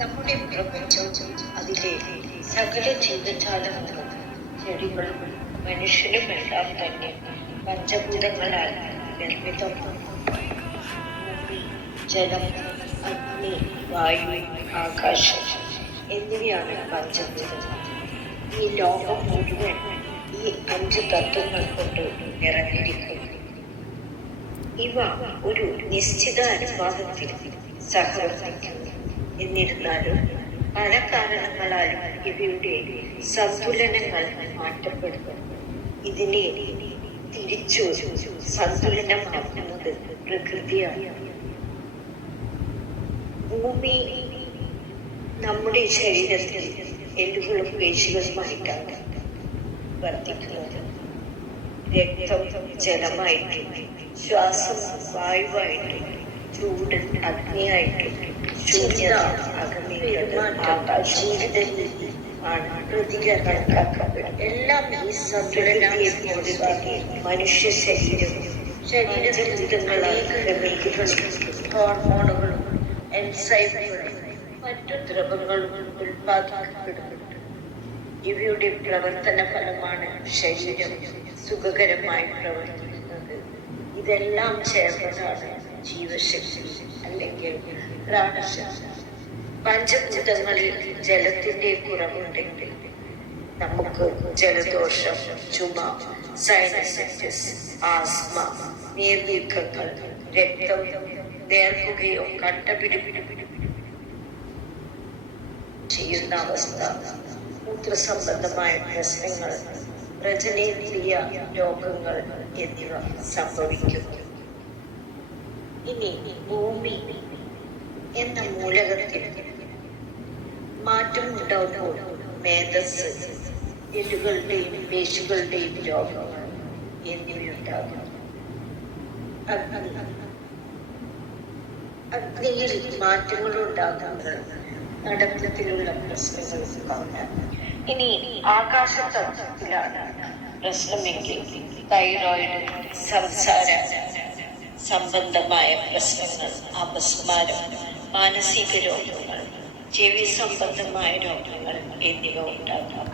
നമ്മുടെ പ്രപഞ്ചം, അതിലെ സകല ജീവജാലങ്ങളും ചെടികളും മനുഷ്യരുമെല്ലാം തന്നെ പഞ്ചഭൂതങ്ങളാൽ നിർമ്മിതമാണ്. ഭൂമി, ജലം, അഗ്നി, വായു, ആകാശം എന്നിവയാണ് പഞ്ചഭൂതങ്ങൾ. ഈ ലോകം മുഴുവൻ ഈ 5 തത്വങ്ങൾ കൊണ്ട് നിറഞ്ഞിരിക്കുന്നു. ഇവ ഒരു നിശ്ചിത അനുപാതത്തിൽ സഹവർത്തിക്കുന്നു. എന്നിരുന്നാലും പല കാരണങ്ങളാലും ഇവയുടെ സന്തുലനങ്ങൾ മാറ്റപ്പെടുന്നു. ഇതിനെ തിരിച്ചു സന്തുലനമാക്കുന്നത് പ്രകൃതിയാണ്. ഭൂമി നമ്മുടെ ശരീരത്തിൽ എല്ലുകളും പേശികളുമായിട്ടാണ് വർദ്ധിക്കുന്നത്. രക്തം ജലമായിട്ടും ശ്വാസം വായുവായിട്ടും ചൂട് അഗ്നിയായിട്ടും ശൂന്യത അഗ്നിയുടെ ആകാശീതയിൽ ആണ് പ്രതികരണം കണക്കാക്കപ്പെടുന്നത്. എല്ലാം ഈ സന്തുലനത്തെ മനുഷ്യ ശരീരഭൂതങ്ങളായ ക്രമീകരണങ്ങളും ഹോർമോണുകളും എൻസൈമുകളും മറ്റു ദ്രവങ്ങളും ഉൽപാദിക്കപ്പെടുന്നുണ്ട്. ഇവയുടെ പ്രവർത്തന ഫലമാണ് ശരീരം സുഖകരമായി പ്രവർത്തിക്കുന്നത്. ഇതെല്ലാം ചേർന്നതാണ് ജീവശക്തി അല്ലെങ്കിൽ പ്രാണശക്തി. പഞ്ചഭൂതങ്ങളിൽ ജലത്തിന്റെ കുറവുണ്ടെങ്കിൽ നമുക്ക് ജലദോഷം, ചുമ, സൈനസൈറ്റിസ്, ആസ്മ, നീർവീക്കങ്ങൾ, രക്തം നേർക്കുകയോ കട്ടപിടിപ്പിക്കുകയോ ചെയ്യുന്ന അവസ്ഥ, മൂത്രസംബന്ധമായ പ്രശ്നങ്ങൾ, പ്രജനേന്ദ്രിയ രോഗങ്ങൾ എന്നിവ സംഭവിക്കുന്നു. ഇനി ഭൂമി എന്ന മൂലകത്തിൽ മാറ്റം ഉണ്ടാകുമ്പോൾ മേധസ്, എല്ലുകളുടെയും പേശികളുടെയും രോഗങ്ങൾ എന്നിവയുണ്ടാകും. അഗ്നിയിൽ മാറ്റങ്ങൾ ഉണ്ടാകുമ്പോൾ നടത്തത്തിലുള്ള പ്രശ്നങ്ങൾ ഉണ്ടാകും. ഇനി ആകാശതത്വത്തിലാണ് പ്രശ്നമെങ്കിൽ തൈറോയിഡ്, സംസാര സംബന്ധമായ പ്രശ്നങ്ങൾ, അപസ്മാരം, മാനസിക രോഗങ്ങൾ, ചെവി സംബന്ധമായ രോഗങ്ങൾ എന്നിവ ഉണ്ടാകാം.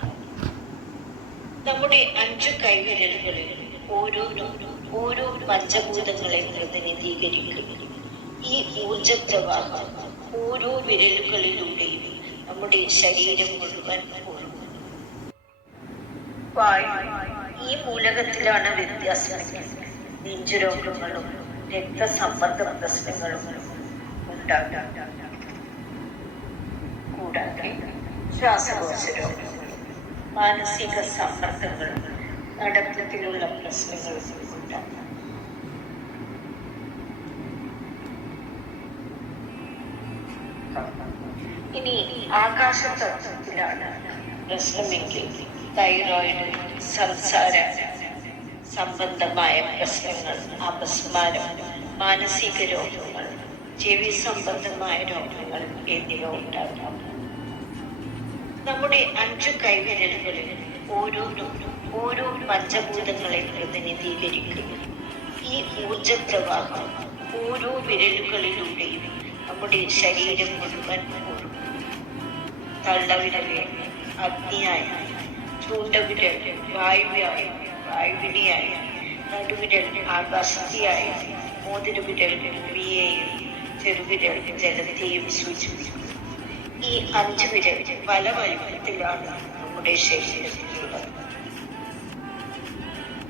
നമ്മുടെ 5 കൈവിരലുകളിൽ ഓരോ പഞ്ചഭൂതങ്ങളെ പ്രതിനിധീകരിക്കുന്നു. ഈ ഊർജപ്രവാഹം ഓരോ വിരലുകളിലൂടെയും നമ്മുടെ ശരീരം മുഴുവൻ ഒഴുകുന്നു. വായു ഈ മൂലകത്തിലാണ് വ്യത്യാസം. നെഞ്ചുരോഗങ്ങളും രക്തസമ്മർദ്ദ പ്രശ്നങ്ങളും ഉണ്ടാകാം. കൂടാതെ ശ്വാസകോശ രോഗങ്ങളും മാനസിക സമ്മർദ്ദങ്ങളും നടത്തത്തിലുള്ള പ്രശ്നങ്ങളും ഉണ്ടാകാം. ഇനി ആകാശതത്വത്തിലാണ് പ്രശ്നമെങ്കിൽ തൈറോയിഡ്, സംസാര സംബന്ധമായ പ്രശ്നങ്ങൾ, അപസ്മാരം, മാനസിക രോഗങ്ങൾ, ചെവി സംബന്ധമായ രോഗങ്ങൾ എന്നിവ ഉണ്ടാകാം. നമ്മുടെ 5 കൈവിരലുകളിൽ ഓരോ പഞ്ചഭൂതങ്ങളെ പ്രതിനിധീകരിക്കുന്നു. ഈ ഊർജപ്രവാഹം ഓരോ വിരലുകളിലൂടെയും നമ്മുടെ ശരീരം മുഴുവൻ ഒഴുകുന്നു. തള്ളവിരല് അഗ്നിയായ, ചൂണ്ടവിരൽ വായുവിനെയായ, നടുവിരൽ ആകാശത്തെയായ, മോതിരവിരൽ ഭൂമിയെയും ചെറുവിരൽ ജലത്തെയും സൂചിപ്പിക്കുന്നു. ഈ 5 വിരൽ പല വലുപ്പത്തിലാണ് നമ്മുടെ ശരീരത്തിലുള്ളത്.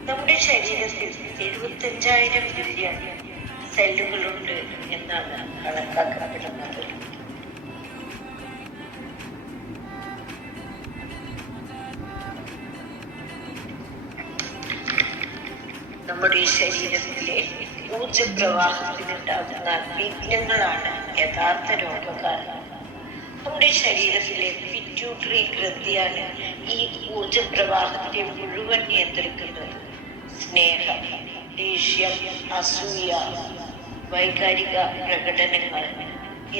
നമ്മുടെ ശരീരത്തിൽ 75,000 ബില്യൺ സെല്ലുകളുണ്ട് എന്നാണ് കണക്കാക്കപ്പെടുന്നത്. നമ്മുടെ ശരീരത്തിലെ ഊർജപ്രവാഹത്തിനുണ്ടാകുന്ന വിഘ്നങ്ങളാണ് യഥാർത്ഥ രോഗകാരണം. നമ്മുടെ ശരീരത്തിലെ പിറ്റ്യൂട്ടറി ഗ്രന്ഥിയാണ് ഈ ഊർജപ്രവാഹത്തെ മുഴുവൻ നിയന്ത്രിക്കുന്നത്. സ്നേഹം, ദേഷ്യം, അസൂയ, വൈകാരിക പ്രകടനങ്ങൾ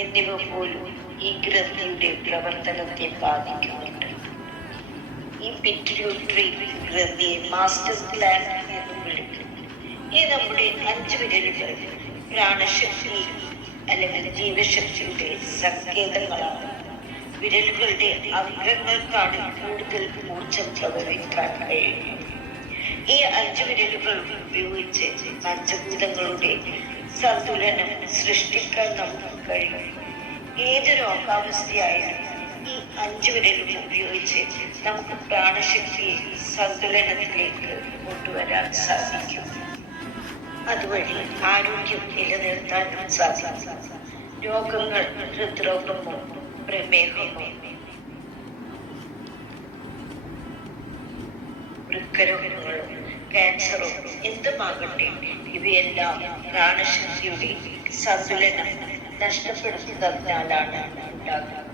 എന്നിവ പോലും ഈ ഗ്രന്ഥിയുടെ പ്രവർത്തനത്തെ ബാധിക്കുന്നുണ്ട്. ഈ പിറ്റ്യൂട്ടറി ഗ്രന്ഥിയെ മാസ്റ്റർ ഗ്ലാൻഡ് എന്ന് വിളിക്കുന്നു. ഈ നമ്മുടെ 5 വിരലുകൾ പ്രാണശക്തി അല്ലെങ്കിൽ ജീവശക്തിയുടെ സങ്കേതങ്ങളാണ്. വിരലുകളുടെ അംഗങ്ങൾക്കാണ് കൂടുതൽ ഊർജം പ്രവഹിക്കാൻ കഴിയുന്നത്. ഈ 5 വിരലുകൾ ഉപയോഗിച്ച് പഞ്ചഭൂതങ്ങളുടെ സന്തുലനം സൃഷ്ടിക്കാൻ നമുക്ക് കഴിയും. ഏത് രോഗാവസ്ഥയായാലും ഈ 5 വിരലുകൾ ഉപയോഗിച്ച് നമുക്ക് പ്രാണശക്തിയെ സന്തുലനത്തിലേക്ക് കൊണ്ടുവരാൻ സാധിക്കും. അതുവഴി ആരോഗ്യം നിലനിർത്താനും സാധിക്കും. രോഗങ്ങൾ ഹൃദ്രോഗമോ പ്രമേഹമോ വൃക്കരോഗങ്ങളോ ക്യാൻസറോ എന്തുമാകട്ടെ, ഇവയെല്ലാം പ്രാണശക്തിയുടെ സന്തുലനം നഷ്ടപ്പെടുത്തുന്നതിനാലാണ് ഉണ്ടാകുന്നത്.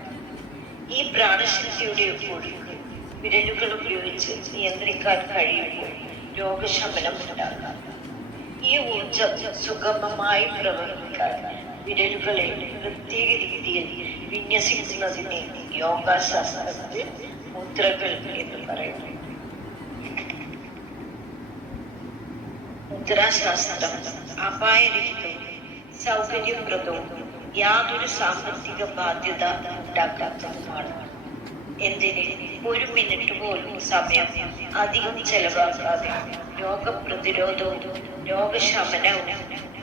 ഈ പ്രാണശക്തിയുടെ ഒഴുക്ക് വിരലുകൾ ഉപയോഗിച്ച് നിയന്ത്രിക്കാൻ കഴിയുമ്പോൾ രോഗശമനം ഉണ്ടാകാം. ഈ ഊർജം സുഗമമായി പ്രവർത്തിക്കാൻ വിരലുകളെ പ്രത്യേക രീതിയിൽ വിന്യസിക്കുന്നതിനെ യോഗാശാസ്ത്രത്തിൽ മുദ്രകൾ എന്ന് പറയുന്നു. മുദ്രാശാസ്ത്രം അപായരഹിതവും സൗകര്യപ്രദവും യാതൊരു സാമ്പത്തിക ബാധ്യത ഉണ്ടാക്കാത്തതുമാണ്. എന്തിന് 1 മിനിറ്റ് പോലും സമയം അധികം ചെലവാക്കാതെ രോഗപ്രതിരോധവും രോഗശമനവും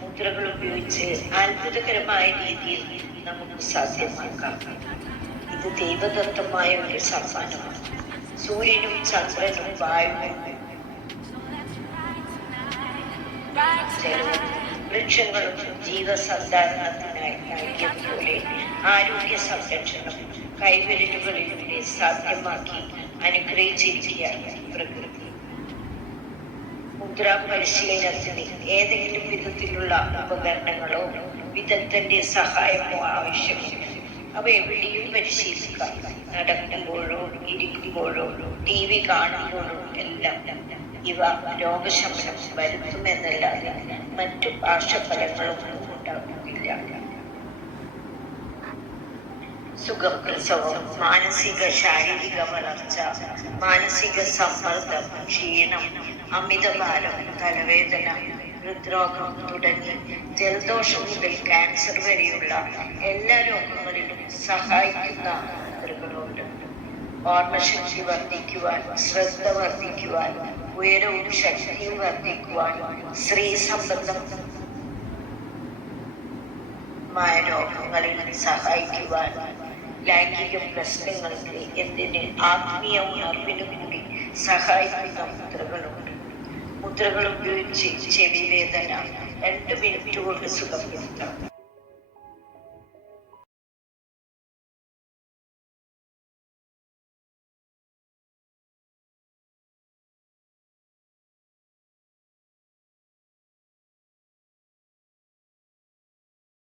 മുദ്രകൾ ഉപയോഗിച്ച് അത്ഭുതകരമായ രീതിയിൽ നമുക്ക് സാധ്യമാക്കാം. ഇത് ദൈവദത്തമായ ഒരു സമ്മാനമാണ്. സൂര്യനും ചന്ദ്രനും വായുവും ജലവും വൃക്ഷങ്ങളും ജീവസന്ധാരണത്തിനായി നൽകിയതുപോലെ ആരോഗ്യ സംരക്ഷണം കൈവിരലുകളിലൂടെ സാധ്യമാക്കി അനുഗ്രഹിച്ചിരിക്കുകയാണ് പ്രകൃതി. മുദ്രാ പരിശീലനത്തിന് ഏതെങ്കിലും വിധത്തിലുള്ള ഉപകരണങ്ങളോ വിദഗ്ധന്റെ സഹായമോ ആവശ്യമില്ല. അവ എവിടെയും പരിശീലിക്കാം. നടക്കുമ്പോഴോ ഇരിക്കുമ്പോഴോ TV കാണുമ്പോഴോ എല്ലാം ഇവ രോഗശമനം വരുത്തുമെന്നല്ലാതെ മറ്റു പാർശ്വഫലങ്ങളൊന്നും ഉണ്ടാകുന്നില്ല. സുഖപ്രസവം, മാനസിക ശാരീരിക വളർച്ച, മാനസിക സമ്മർദ്ദം, ക്ഷീണം, അമിതഭാരം, തലവേദന, ഹൃദ്രോഗം തുടങ്ങി ജലദോഷം മുതൽ ക്യാൻസർ വരെയുള്ള എല്ലാ രോഗങ്ങളിലും സഹായിക്കുന്ന മുദ്രകളുണ്ട്. ഓർമ്മശക്തി വർദ്ധിക്കുവാൻ, ശ്രദ്ധ വർദ്ധിക്കുവാൻ, ഉയരവും ശക്തിയും വർദ്ധിക്കുവാൻ, സ്ത്രീ സംബന്ധമായ രോഗങ്ങളിൽ സഹായിക്കുവാൻ, ലൈംഗിക പ്രശ്നങ്ങൾക്ക് എന്തിന് ആത്മീയ ഉണർവിനും കൂടി സഹായിക്കുന്ന മുദ്രകളുണ്ട്. മുദ്രകൾ ഉപയോഗിച്ച് ചെവി വേദന 2 മിനിറ്റ് കൊണ്ട് സുഖപ്പെടുത്താം.